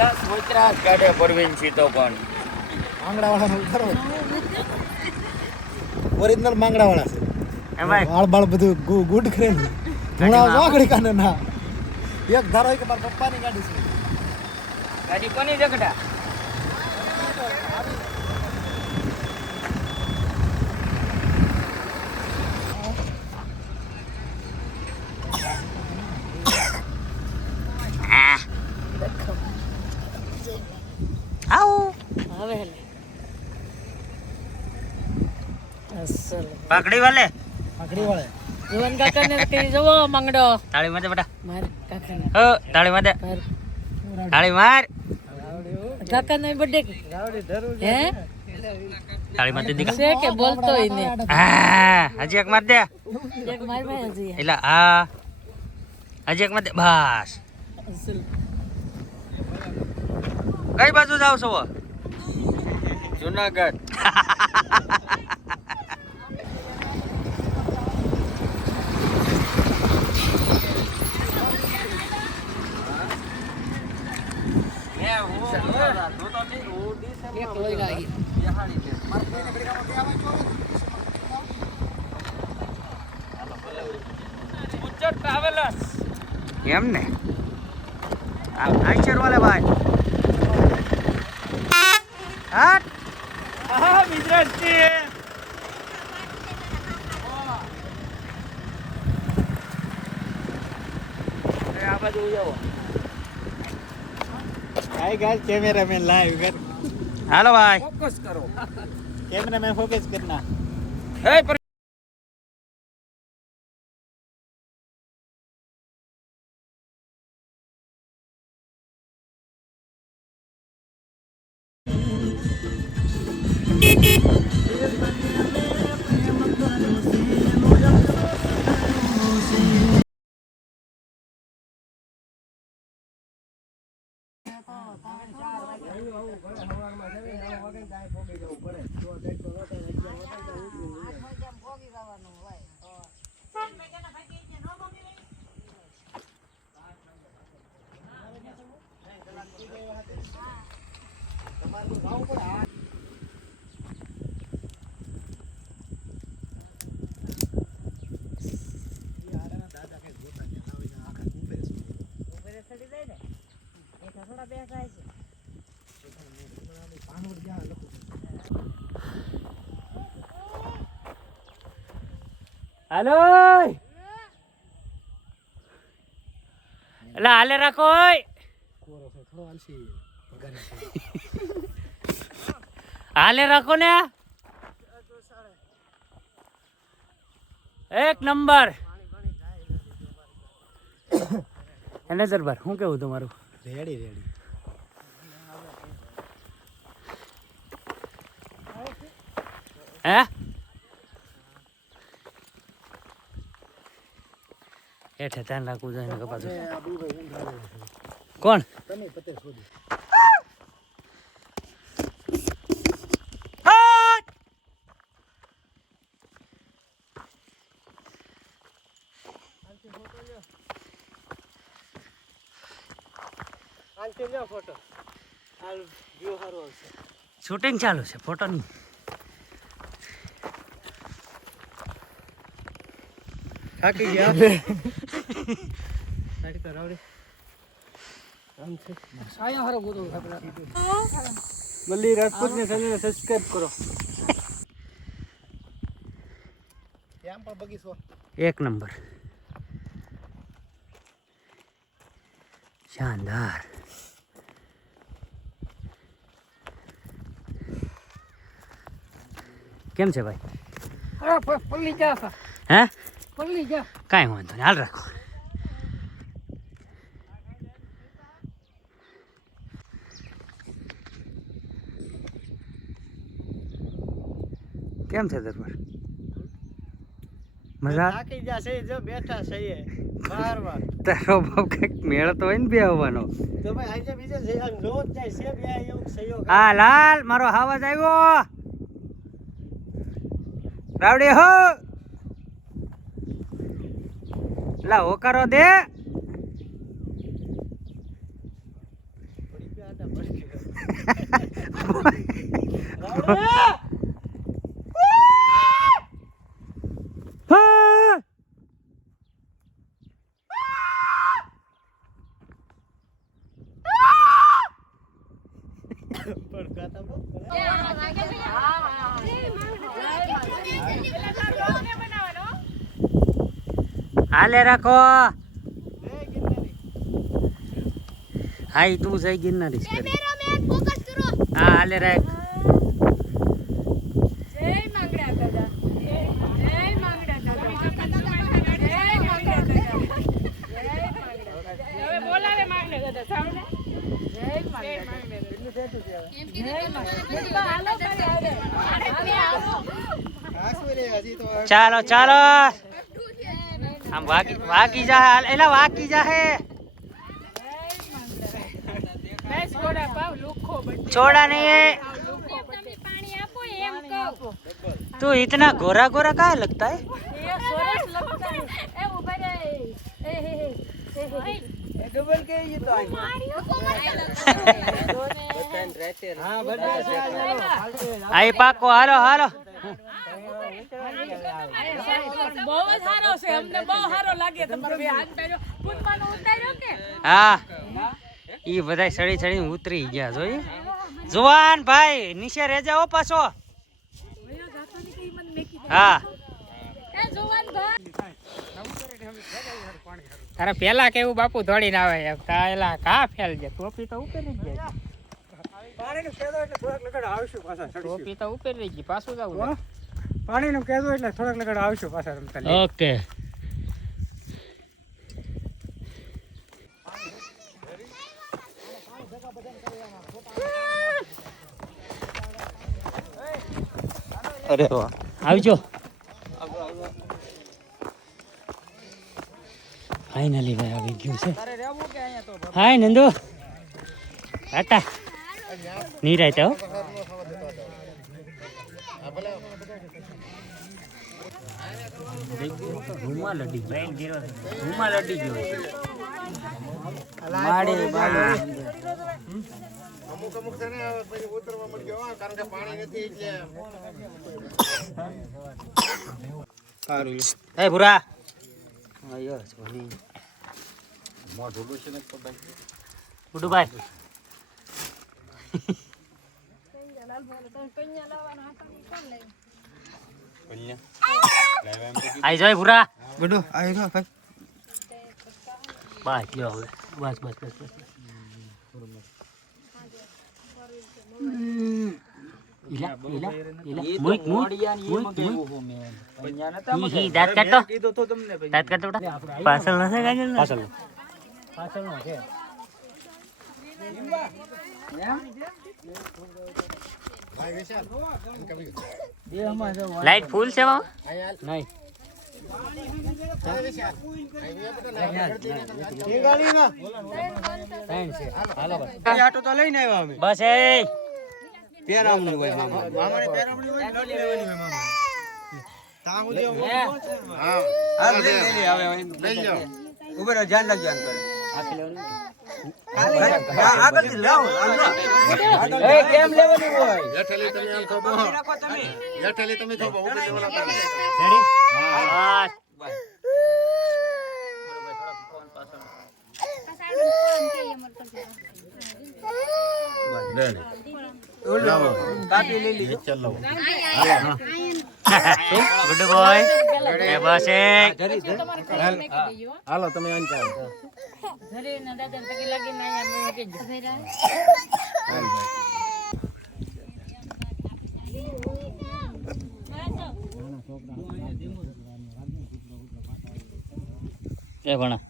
લા સોચરા કાઢે પરવીન સીતો પણ માંગડા વાળાનો ઉતારો ઓરિજિનલ માંગડા વાળા છે એમાં વાળ બાળ બધું ગુડ કરેલું ધૂણા વાગડી કાને ના એક ધારો કે મારા પપ્પાની ગાડી છે ગાડી કોની જગડા પકડી વાલે જીવન કાકા ને કરી જવો મંગડો તાળી માર દે બેટા માર કાકા ને ઓ તાળી માર દે તાળી માર કાકા ને બર્થડે હે તાળી માર દે દીકા છે કે બોલતો ઈ ને હજી એક માર દે એક માર ભાઈ હજી એટલે આ હજી એક માર દે બસ કઈ બાજુ જાવ છો જુનાગઢ એક લઈ લાગી એમ ને આઈચર વાલે ભાઈ હાટ હા ગુજરાતી આ બાજુ જાઓ હાય ગાઈસ कैमरामैन लाइव कर હાલો ભાઈ फोकस करो कैमरामैन फोकस करना હે હાલો એટલે હાલે રાખો હાલે રાખો ને એક નંબર એને દરબાર શું કેવું તમારું રેડી રેડી હે હેઠે ધ્યાન રાખવું જોઈએ ને પાછું કોણ તમે પતે શોધી ફોટો હાલ વ્યૂ સારો આવશે શૂટિંગ ચાલુ છે ફોટો નહીં થાકી ગયા સાડી તો રાવડી આમ છે સાયા હારો ગોતો મલ્લી રાજપૂત ને ચેનલ સબસ્ક્રાઇબ કરો ત્યાં પણ બગીચો એક નંબર શાનદાર કેમ છે ભાઈ અરે પલ્લી જા હે પલ્લી જા કાંઈ વાંધો નહીં હાલ રાખો કેમ છે દરબાર મજા થાકી જશે જો બેઠા છે બાર તારો બાપ કઈક મેળ તો હોય ને બે આવવાનો તો ભાઈ આજે બીજે છે આમ રોજ જાય છે બે એવું સહયોગ હા લાલ મારો આવાજ આવ્યો રાવડી હો લા હોકારો દે હાલે રાખો. હા ઈ તું જઈ ગિરનારી છે. હા હાલે રાખ. ચાલો ચાલો આમ વાગી જા. એલા વાગી જા હે. छोड़ा नहीं है. तू इतना गोरा गोरा कहाँ लगता है? डबल के ये तो आई पाको हालो हालो. बहुत सारो से हमने बहुत सारो लागे તમારો બે હાથ પેરો ફૂટવાનો ઉતાર્યો કે હા ઈ બધાય સડી સડી ઉતરી ગયા જોઈ. જુવાન ભાઈ નીચે રહેજા હો પાછો. હા એ જુવાન ભાઈ તારે પેલા કેવું બાપુ દોડીને આવે એમ તાયલા કા ફેલ જાય ટોપી તો ઉપર જ જાય. પાણીનું કહેતો એટલે થોડાક લગડ આવશું પાછા ટોપી તો ઉપર રહી ગઈ પાછું જવું. પાણીનું કહેતો એટલે થોડાક લગડ આવશું પાછા રમતા. ઓકે. અરે વાહ આવજો. ફાઇનલી ભાઈ આવી ગયું છે. હાય નંદુ ટાટા નીરાય તો રૂમાલ અડી ગયો. રૂમાલ અડી ગયો. અમુક અમુક છે ને પછી ઉતરવા મળી ગયો કારણ કે પાણી નથી એટલે સારું. એ ભૂરા આયો સોની મોઢું છે ને ગુડુભાઈ. આઈ જાય ભૂરા. ગુડુ આવી ગયો ભાઈ. બસ લ્યો હવે બસ બસ બસ બસ. ઈલા ઈલા ઈલા મુક મુક હી દાંત કાઢો. દાંત કાઢો પાછળ ન છે ગાજર. પાછળ પાછળ નો છે. લાઈટ ફૂલ છે મામા? નહીં. આટો તો લઈને આવ્યા અમે. બસ એ પેરામણી હોય મામા. મામાને પેરામણી હોય લોટ લેવાની હોય મામા. તા હું દેવ. હા હા લઈ લે હવે લઈ લો. ઉભો રહો ધ્યાન રાખજો અંકલ. આખી લેવાનું. આગળથી લાવો એ કેમ લેવાની હોય હેઠેલી તમે આમ થોબો હેઠેલી તમે થોબો ઉપર લેવાના કરો. રેડી? હા બસ. કાપી લઈ લીધો. ચાલો ગુડ બોય. એ બસ એ હાલો તમે આન ચાલો. ઘરે ના દાદા તકે લાગી ના યાર મૂકી દે. એ ભણા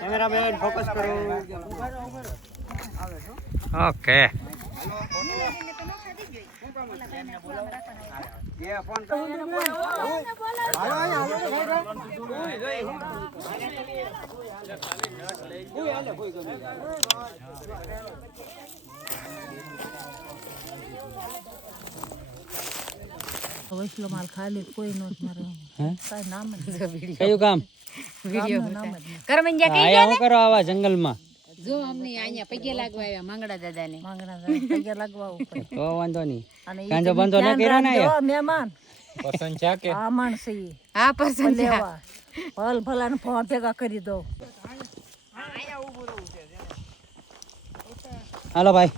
કેમેરામેન ફોકસ કરો. ઓકે વૈસલો માલ ખાલી કોઈ નો મારે કાઈ નામ જ કયું કામ આયા હું કરો આવા જંગલમાં જો અમને અહીંયા પગે લાગવા આવ્યા માંગડા દાદાને માંગણા પગે લાગવા ઉપર તો વાંધો નહીં અને કાંજો બંધો ન કર્યો ને આયા? મહેમાન પસંદ છે કે આ માણસ ઈ હા પસંદ છે. લેવા ભલ ભલાને ફોન ભેગા કરી દો. હાલો ભાઈ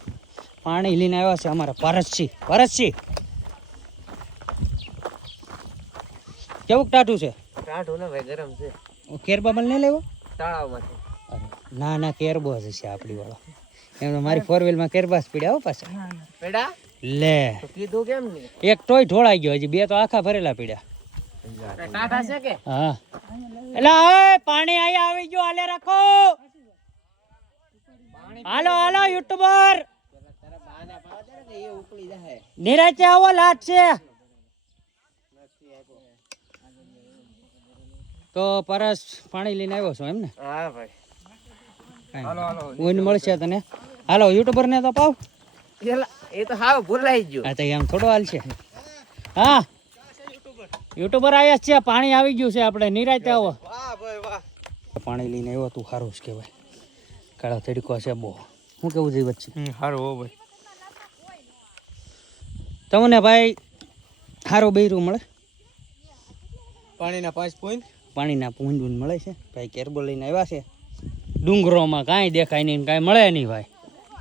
પાણી લઈને આવ્યા છે અમારા પરસજી કેવું ટાટું છે? ટાઢું ને ભાઈ ગરમ છે. કેરબા બલ નહીં લેવો? તળાવમાંથી. ના ના કેરબો જ છે આપડી વાળો. એમને મારી 4 માં કેરબાસ પીડ્યા હો પાછા. પેડા લે તો કીધું કેમ નહીં? એક ટોય ઢોળાઈ ગયો, હજી 2 તો આખા ભરેલા પીડ્યા. ટાઢા છે કે? હા એલા એ પાણી આયા આવી ગયો, હાલે રાખો. હાલો હાલો યુટ્યુબર નિરાચે આવો, લાટ છે તો પરસ પાણી લઈને આવ્યો છો એમ ને? હા ભાઈ. કોઈને મળશે તને? હાલો યુટ્યુબર ને તો પાવ. એ તો હાવ ભૂલાઈ ગયું. આ તો એમ થોડો હાલ છે. હા યુટ્યુબર આયા છે, પાણી આવી ગયું છે, આપણે નિરાચે આવો. વાહ ભાઈ વાહ. પાણી લઈને આવ્યો તું, સારું જ કહેવાય. કાળો તડકો છે બહુ. શું કેવું જીવત છે? સારું હો ભાઈ. તમને ભાઈ સારું બૈરું મળે? પાણીના 5 પોઈન્ટ. પાણીના પૂંજ મળે છે ભાઈ. કેરબો લઈને આવ્યા છે. ડુંગરોમાં કાંઈ દેખાય નહીં, કાંઈ મળે નહીં ભાઈ.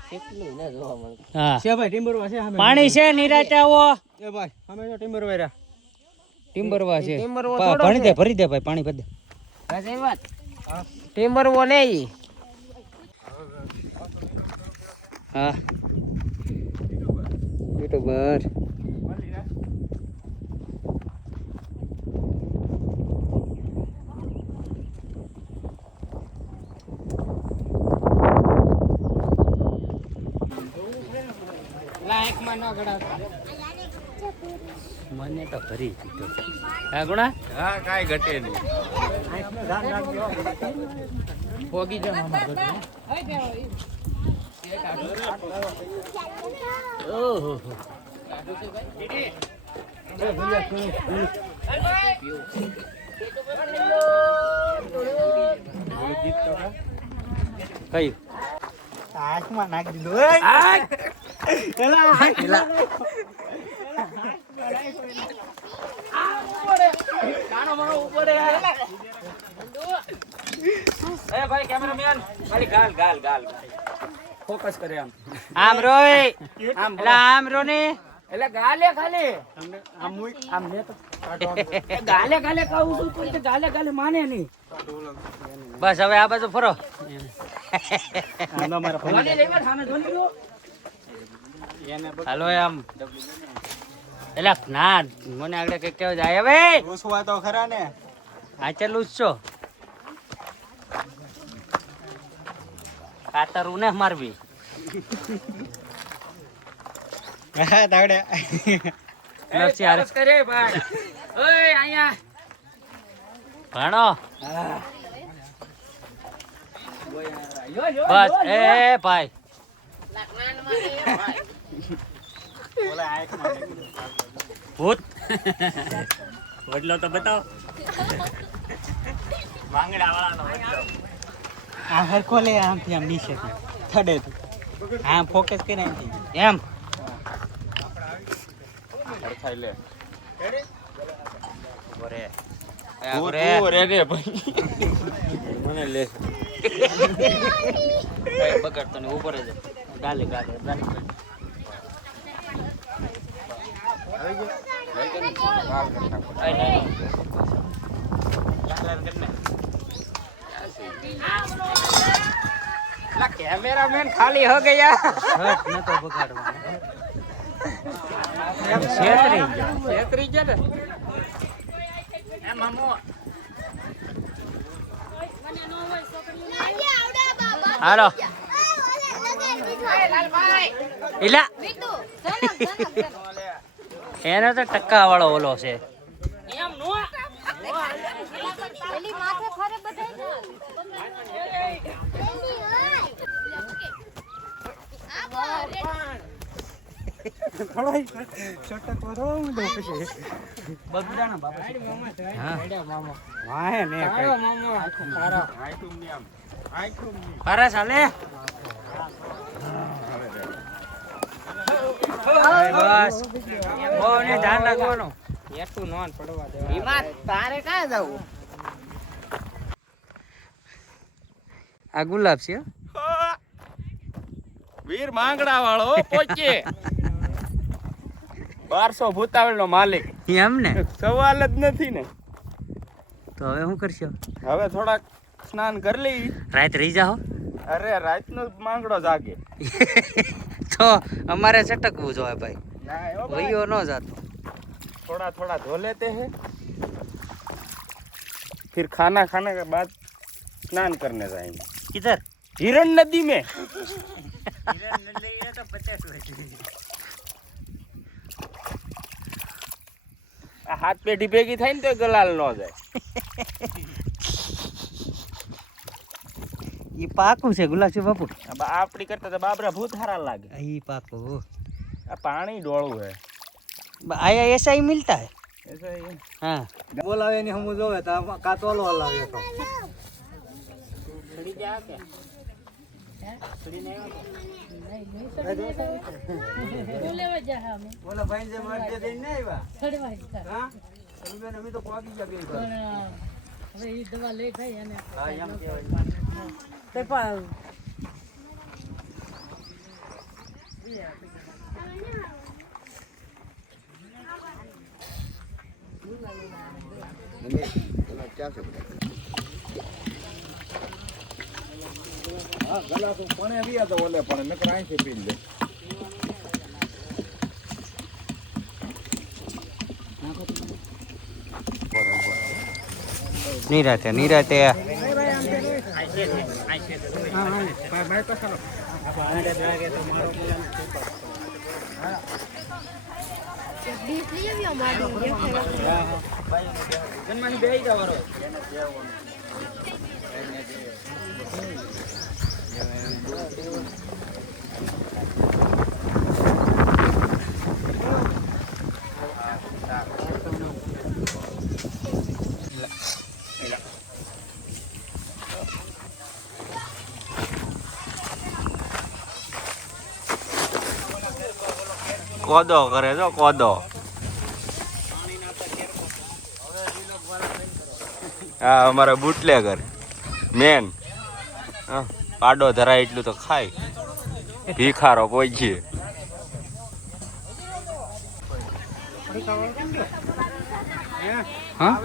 કેટલું ના જોવા મળે હા છે ભાઈ. ટિમ્બરવા છે સામે. પાણી છે, નિરાતે આવો. એ ભાઈ અમે જો ટિમ્બરવા રહ્યા. ટીમ્બરવા છે, ટિમ્બરવા થોડો ભરી દે ભરી દે ભાઈ, પાણી ભરી દે. બસ એ વાત. ટિમ્બરવો નહીં. હા યુટ્યુબર લાયકમાં ન ગડાવતા. મને તો ભરી દીધો. હા ગુણા? હા કાઈ ઘટે નહીં. પોગી જા મામા ઘરે. ઓહો કયું? આંખમાં નાખી દીધું. ભાઈ કેમેરામેન ખાલી ગાલ ગાલ ગાલ ફોકસ કરે આમ. આમ રોય એટલે આમ રો ને એટલે ગાલે ખાલી આમ મુઈ આમ લે તો ગાલે ગાલે કહું છું કોઈ તો ગાલે ગાલે માને નહીં. બસ હવે આ બાજુ ફરો. આનો મારા ફોન લેવા થાને જોઈ લો. હાલો આમ એટલે ના મને આગળ કઈ કેવું જાય હવે ઓસવા તો ખરા ને. આ ચાલુ જ છો કાતરું ને મારવી. હા તાવડે લસી હારે કરે ભાઈ. ઓય અહીંયા ભણો યો બસ એ ભાઈ ભૂત વડલો તો બતાવો. વાંગડા વાળાનો વડલો. આ હરખો લે આમથી આમ નીચે થડે તું. આમ ફોકસ કરે આમથી એમ હરખાઈ લે. ઓરે રે રે ભાઈ મને લે. બગડતો ને ઉપર જ ગાલે ગાલે ગાલે. कैमरामैन खाली हो गया. શર્ટ નતો બગાડવાનો. એમ છેતરી ગયા. छेत्री जा ने. ए मामू હાલો ઇલા એનો તો ટક્કા વાળો ઓલો છે ચાલે બસ બહુ ને ધ્યાન રાખવાનું એટલું નોન પડવા દેવા આ ગુલાબ છે વીર માંગડા વાળો પોચે 1200 ભૂતાવળ નો માલિક એમ ને સવાલ જ નથી ને તો હવે શું કરશો હવે થોડાક સ્નાન કરી લઈ રાત રહી જાઓ અરે રાતનો માંગડો જાગે તો અમારે ચટકવું જોઈએ ભાઈ વહીયો ન જાતો थोड़ा थोड़ा धो लेते हैं फिर खाना खाने के बाद स्नान करने जाएंगे किधर हिरण नदी में આ હાથ પેઢી ભેગી થાય ને તો ગલાલ ન જાય ઈ પાકું છે ગુલાબજી બાપુ આપડી કરતા તો બાબરા ભૂત હારા લાગે ઈ પાકું આ પાણી ડોળું હે आया ऐसा ही मिलता है ऐसा ही है हाँ બોલાવે ને હમુ જોવે તો કાતોલો હલાવે તો છડી ગયા કે છડી નહીં લેવા જા અમે બોલા ભાઈ જે માર દે દે ને આવ્યા છડવા જા હા સલબેન અમે તો પહોંચી ગયા બે પણ હવે ઈ દવા લઈ ખાઈ અને હા એમ કહેવાય તે પણ હા ગલા તો પાણી આવ્યા તો ઓલે પણ મેં ક્રાઈ છે પી લે निराते કોદો કરે જો કોદો હા અમારા બુટલેગર મેન પાડો ધરાય એટલું તો ખાય ભીખારો પહોંચીએ हाँ